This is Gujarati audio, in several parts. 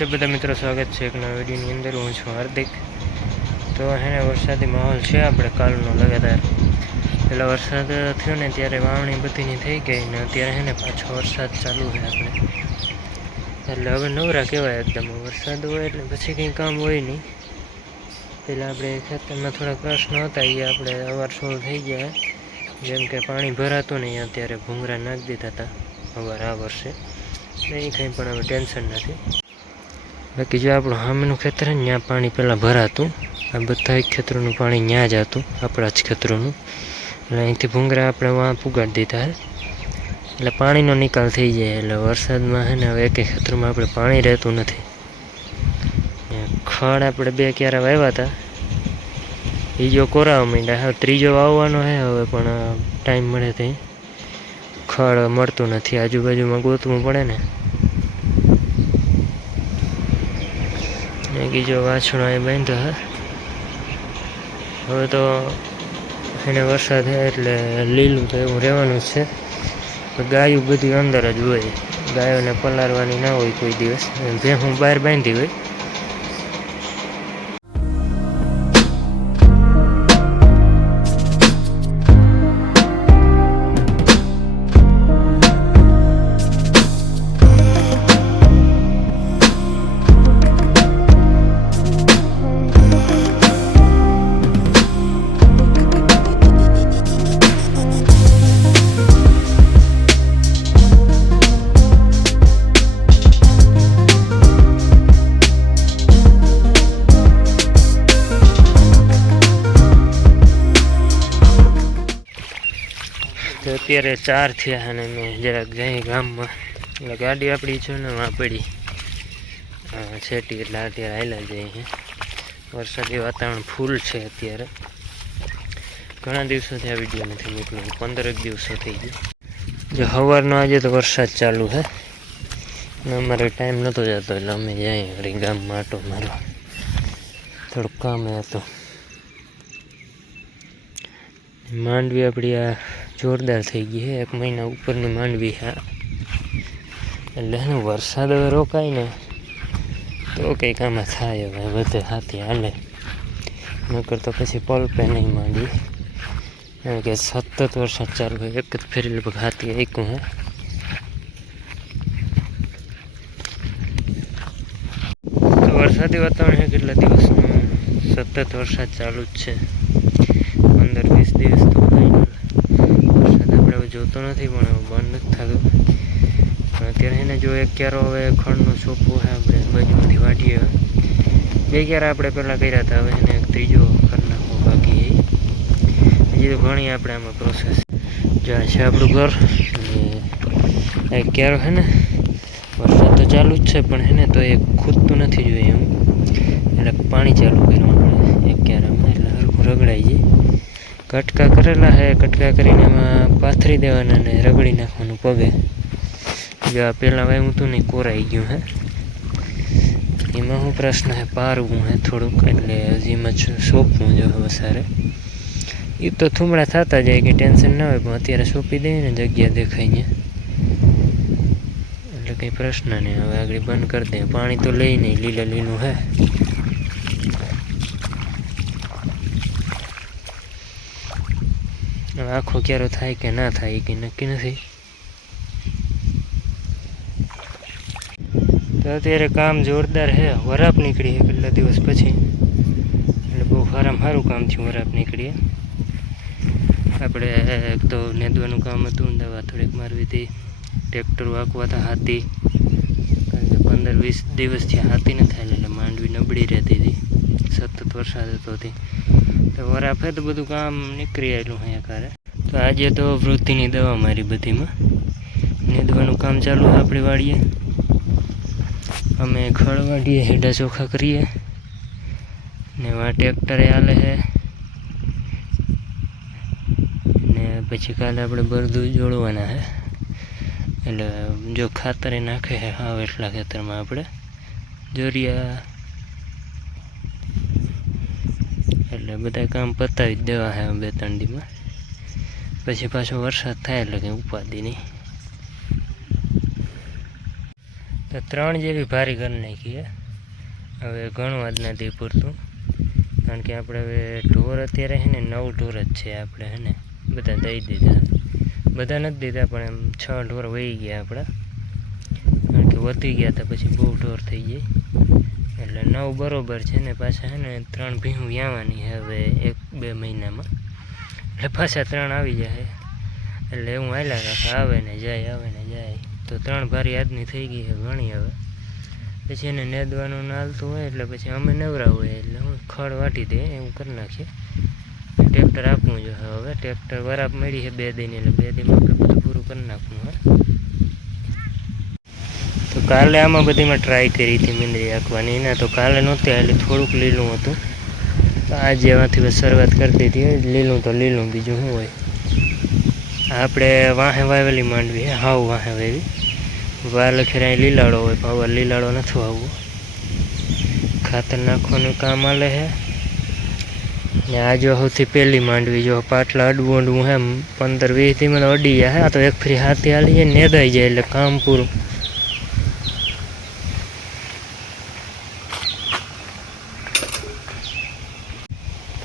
છે બધા મિત્રો, સ્વાગત છે એક નવા વિડીયોની અંદર. હું છું હાર્દિક. તો હેને વરસાદી માહોલ છે આપણે કાલનો લગાતાર. પેલા વરસાદ થયો ને ત્યારે વાવણી બધીની થઈ ગઈ ને અત્યારે હેને પાછો વરસાદ ચાલુ છે આપણે. એટલે હવે નવરા કહેવાય એકદમ. વરસાદ હોય એટલે પછી કંઈ કામ હોય નહીં. પહેલાં આપણે ખેતરમાં થોડા પ્રશ્નો હતા એ આપણે અવાર સોલ્વ થઈ ગયા. જેમ કે પાણી ભરાતું નહીં અત્યારે ભૂંગરા નાખી દીધા હતા. અવાર આ વર્ષે. એટલે એ કંઈ પણ હવે ટેન્શન નથી. બાકી જો આપણું સામેનું ખેતર ત્યાં પાણી પહેલાં ભરાતું. આ બધા ખેતરોનું પાણી ત્યાં જ હતું, આપણા જ ખેતરોનું. એટલે અહીંથી ભૂંગરા આપણે વાં પુગાડી દીધા એટલે પાણીનો નિકાલ થઈ જાય, એટલે વરસાદમાં છે ને, હવે એક ખેતરમાં આપણે પાણી રહેતું નથી. ખડ આપણે બે ક્યારે વાવ્યા હતા. બીજો કોરાવા માંડ્યા, હવે ત્રીજો વાવવાનો છે હવે પણ ટાઈમ મળે ત્યાં ખડ મળતું નથી, આજુબાજુમાં ગોતવું પડે ને. ને બીજો વાછણો એ બાંધ્યો હે હવે તો એને વરસાદ થાય એટલે લીલું તો એવું રહેવાનું જ છે. ગાયું બધી અંદર જ હોય. ગાયોને પલાળવાની ના હોય કોઈ દિવસ. ભેહું બહાર બાંધી હોય અત્યારે ચાર થયા અને મેં જરાક જઈ ગામમાં. એટલે ગાડી આપણી છે ને વાપડી છેટી એટલે અત્યારે આવેલા જઈએ વરસાદી વાતાવરણ ફૂલ છે અત્યારે. ઘણા દિવસોથી આ વીડિયો નથી મોકલ્યો પંદરેક દિવસો થઈ ગયો. જો સવારનો આજે તો વરસાદ ચાલુ છે ને અમારે ટાઈમ નહોતો જતો, એટલે અમે જઈએ વળી ગામમાં આટો મારો થોડુંક કામ હતું માંડવી આપણી આ જોરદાર થઈ ગઈ છે એક મહિના ઉપરની માંડવી હા એટલે હે વરસાદ હવે રોકાય ને, તો કંઈક આમાં થાય હવે બધે હાથી હાલે. નકર તો પછી પલપે નહીં માંડી. કારણ કે સતત વરસાદ ચાલુ હોય, એક જ ફેરી લગભગ હાથી એકું હે. વરસાદી વાતાવરણ છે કેટલા દિવસનું? સતત વરસાદ ચાલુ જ છે. પંદર વીસ દિવસ તો કંઈ નથી, પણ બંધ નથી થતું. પણ અત્યારે એને જો એક ક્યારો હવે ખંડનું સોપું છે આપણે, બાજુમાંથી વાટીએ. બે ક્યારા આપણે પહેલાં કર્યા હતા, હવે એને એક ત્રીજો કરી નાખવો બાકી. હજી તો ઘણી આપણે આમાં પ્રોસેસ જો આ છે આપણું ઘર. અને એક ક્યારો છે ને, વરસાદ તો ચાલુ જ છે, પણ હે ને તો એ ખૂદતું નથી જોઈએ એમ. એટલે પાણી ચાલુ કર્યું એક ક્યારામાં એટલે હરખું રગડાઈ જાય કટકા કરેલા હે, કટકા કરીને એમાં પાથરી દેવાના ને રગડી નાખવાનું પગે. જો આ પહેલાં વાયું હતું ને કોરાઈ ગયું હે. એમાં હું પ્રશ્ન હે, પારવું હે થોડુંક, એટલે હજી એમાં સોંપવું જો વસારે એ તો થુમડા થતા જાય કે ટેન્શન ના હોય, પણ અત્યારે સોંપી દઈએ ને જગ્યા દેખાય ને. એટલે કંઈ પ્રશ્ન નહીં, હવે આગળ બંધ કરી દઈએ. પાણી તો લઈ નહીં લીલા લીલું હે. આખો ક્યારો થાય કે ના થાય, એ કંઈ નક્કી નથી. તો અત્યારે કામ જોરદાર છે વરાપ નીકળી છે કેટલા દિવસ પછી. એટલે બહુ સારામાં સારું કામ થયું વરાપ નીકળીએ. આપણે એક તો નેદવાનું કામ હતું, દવા થોડીક મારવી હતી, ટ્રેક્ટર વાંકવાતા હાથી. કારણ કે પંદર વીસ દિવસથી હાથી ન થાય એટલે માંડવી નબળી રહેતી હતી. સતત વરસાદ હતો હતી તો વરાપે તો બધું કામ નીકળી આવેલું અહીંયા કારે. તો આજે તો વૃદ્ધિની દવા મારી બધીમાં. નેદવાનું કામ ચાલુ આપણી વાડીએ. અમે ખળ વાડીએ હેડા ચોખા કરીએ. ને વા ટ્રેક્ટરે હાલે છે ને પછી કાલે આપણે બરદું જોડવાના છે એટલે જો ખાતરે નાખે છે હાવ એટલા ખેતરમાં આપણે. જોરિયા. એટલે બધા કામ પતાવી જ દેવા છે બે ત્રણ દીમાં. પછી પાછો વરસાદ થાય એટલે કંઈ ઉપાધિ તો ત્રણ જેવી ભારી કરી નાખી હવે ઘણું આજના દી પૂરતું. કારણ કે આપણે હવે ઢોર અત્યારે છે ને, નવ ઢોર જ છે આપણે હે ને, બધા દઈ દીધા. બધા નથી દીધા પણ એમ છ ઢોર વહી ગયા આપણા. કારણ કે વધી ગયા હતા પછી બહુ ઢોર થઈ જાય. એટલે નવ બરોબર છે ને પાછા છે ને, ત્રણ ભીહું વ્યાવાની હવે એક બે મહિનામાં. એટલે પાછા ત્રણ આવી જાય. એટલે હું હાલ્યા રાખે, આવે ને જાય, આવે ને જાય. તો ત્રણ ભારી આજની થઈ ગઈ છે ઘણી હવે. પછી એને નેદવાનું નાલતું હોય, એટલે પછી અમે નવરા હોય એટલે હું ખડ વાટી દે એવું કરી નાખીએ. ટ્રેક્ટર આપવું જોઈએ હવે ટ્રેક્ટર વરાપ મળી છે બે દિન, એટલે બે દિનમાં આપણે બધું પૂરું કરી નાખવું હોય તો કાલે આમાં બધીમાં ટ્રાય કરી હતી મીંદરી આંકવાની એના તો કાલે નહોતી, એટલે થોડુંક લીલું હતું. તો આજે એમાંથી બસ શરૂઆત કરતી હતી લીલું તો લીલું, બીજું શું હોય? આપણે વાહે વાવેલી માંડવી હે, હાવ વાહે વાવી. વાર લખેરા લીલાડો હોય, પણ હવે લીલાડો નથી આવવો ખાતર નાખવાનું કામ આલે છે ને આ જો સૌથી પહેલી માંડવી, જો પાટલા અડવું અડવું હે પંદર વીસથી મને અડી જાય આ તો એક ફ્રી હાથી હાલી જાય નેદાઈ જાય એટલે કામ પૂરું.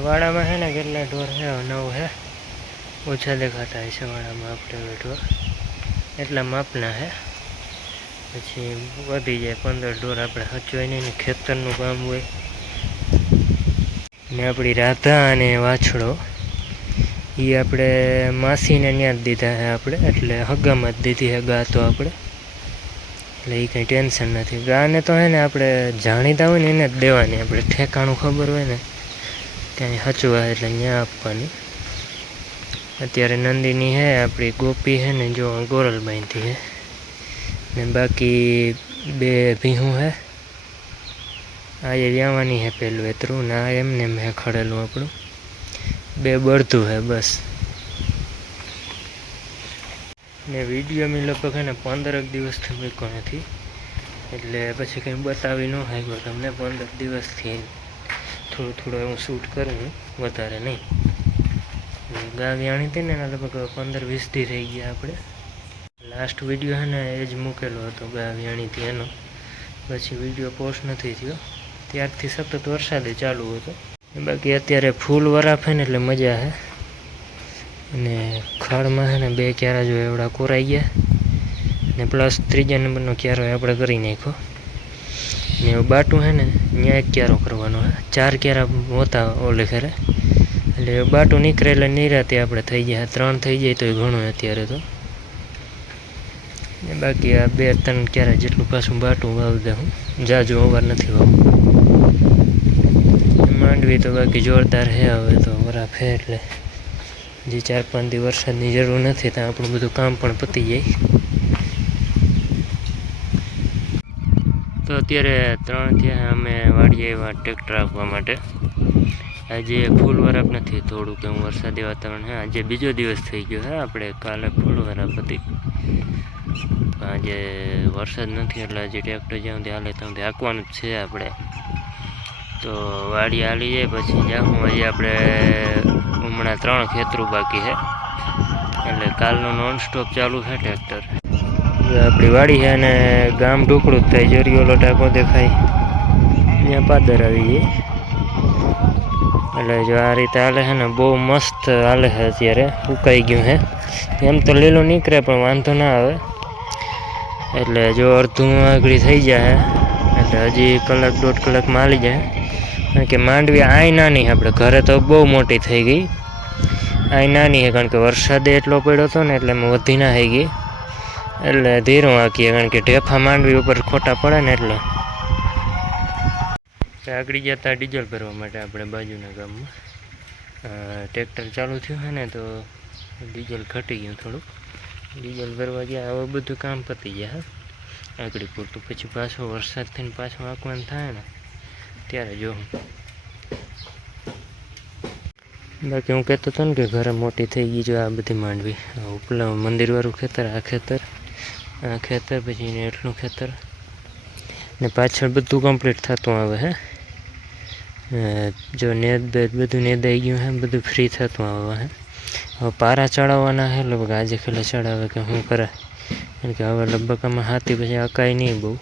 વાડામાં છે ને કેટલા ઢોર છે? નવ છે. ઓછા દેખાતા હશે વાડામાં આપણે ઢોર. એટલા માપના છે. પછી વધી જાય પંદર ઢોર આપણે હચવાય નહીં ને ખેતરનું કામ હોય. ને આપણી રાધા અને વાછડો એ આપણે માસીને ત્યાં જ દીધા છે આપણે. એટલે હગામાં જ દીધી છે ગા તો આપણે. એટલે એ કંઈ ટેન્શન નથી. ગાને તો હે ને આપણે જાણીતા હોય ને એને જ દેવાની. આપણે ઠેકાણું ખબર હોય ને ક્યાંય હચવા એટલે ત્યાં આપવાની. અત્યારે નંદીની હે, આપણી ગોપી હે ને જો ગોરલબાઈથી હે. ને બાકી બે ભીહું હે. આ એ વ્યાવાની હે પેલું એતરું, ને એમને મેં ખડેલું આપણું. બે બળતું હે બસ. ને વીડિયો મેં લગભગ હે ને પંદરક દિવસથી મૂક્યો નથી. એટલે પછી કંઈ બતાવી ન હોય તમને પંદર દિવસથી. થોડું થોડું હું શૂટ કરું વધારે નહીં. ગા વ્યાણી હતી ને, એના લગભગ પંદર વીસથી થઈ ગયા આપણે. લાસ્ટ વીડિયો હે ને, એ જ મૂકેલો હતો ગા વ્યાણીથી એનો. પછી વીડિયો પોસ્ટ નથી થયો. ત્યારથી સતત વરસાદે ચાલુ હતો. બાકી અત્યારે ફૂલ વરાફે ને, એટલે મજા હે અને ખાડમાં છે ને, બે ક્યારા જો એવડા કોરાઈ ગયા. ને પ્લસ ત્રીજા નંબરનો ક્યારો આપણે કરી નાખ્યો. ને બાટું હે ને ત્યાં એક ક્યારો કરવાનો હે. ચાર ક્યારા હોતા ઓલે ખેરે એટલે બાટું નીકળે એટલે નિરાતે આપણે થઈ જાય ત્રણ થઈ જાય તો ઘણું અત્યારે તો. બાકી આ બે ત્રણ ક્યારે જેટલું પાછું બાટું વાવી હું. જાજુ અવાર નથી વાવું. માંડવી તો બાકી જોરદાર હે હવે તો વરાપ હે એટલે. જે ચાર પાંચ દિવસ વરસાદની જરૂર નથી, ત્યાં આપણું બધું કામ પણ પતી જાય. અત્યારે ત્રણ થયા અમે વાડીએ એવા ટ્રેક્ટર આપવા માટે. આજે ફૂલ વરાપ નથી, થોડુંક એવું વરસાદી વાતાવરણ છે. આજે બીજો દિવસ થઈ ગયો છે, આપણે કાલે ફૂલ વરાપ હતી. આજે વરસાદ નથી, એટલે હજી ટ્રેક્ટર જ્યાં સુધી હાલે ત્યાં સુધી હાંકવાનું જ છે આપણે. તો વાડી હાલી જાય, પછી જાઉં. હજી આપણે હમણાં ત્રણ ખેતરું બાકી છે. એટલે કાલનું નોન સ્ટોપ ચાલુ છે ટ્રેક્ટર આપણી વાડી છે અને ગામ ઢોકળું જ થાય જરીઓલો ટાંકો દેખાય. ત્યાં પાદર આવી જાય એટલે જો આ રીતે હાલે છે ને, બહુ મસ્ત હાલે છે અત્યારે ઉકાઈ ગયું છે. એમ તો લીલું નીકળે પણ વાંધો ના આવે. એટલે જો અડધું આગળી થઈ જાય, એટલે હજી કલાક દોઢ કલાકમાં હાલી જાય. કારણ કે માંડવી આય નાની છે આપણે ઘરે તો બહુ મોટી થઈ ગઈ. આય નાની છે, કારણ કે વરસાદે એટલો પડ્યો હતો ને, એટલે વધી ના થઈ ગઈ. એટલે ધીરું આંકીએ કારણ કે ઢેફા માંડવી ઉપર ખોટા પડે ને એટલે. આગળ જતા ડીઝલ ભરવા માટે આપણે બાજુના ગામમાં. ટ્રેક્ટર ચાલુ થયું છે ને તો ડીઝલ ઘટી ગયું થોડુંક. ડીઝલ ભરવા ગયા, હવે બધું કામ પતી ગયા આગળ પૂરતું, પછી પાછો વરસાદ થઈને પાછું આંકવાનું થાય ને, ત્યારે જોઉં બાકી હું કહેતો હતો ને કે ઘરે મોટી થઈ ગઈ જો આ બધી માંડવી. ઉપલા મંદિરવાળું ખેતર, આ ખેતર. ખેતર પછી ને એટલું ખેતર. ને પાછળ બધું કમ્પ્લીટ થતું આવે હે. જો નેદ બેદ બધું આવી ગયું હે બધું ફ્રી થતું આવે હે. હવે પારા ચડાવવાના હે, લગભગ આજે ખેલે ચડાવે કે શું કરે? કારણ કે હવે લગભગ આમાં હાથી પછી અકાય નહીં બહુ.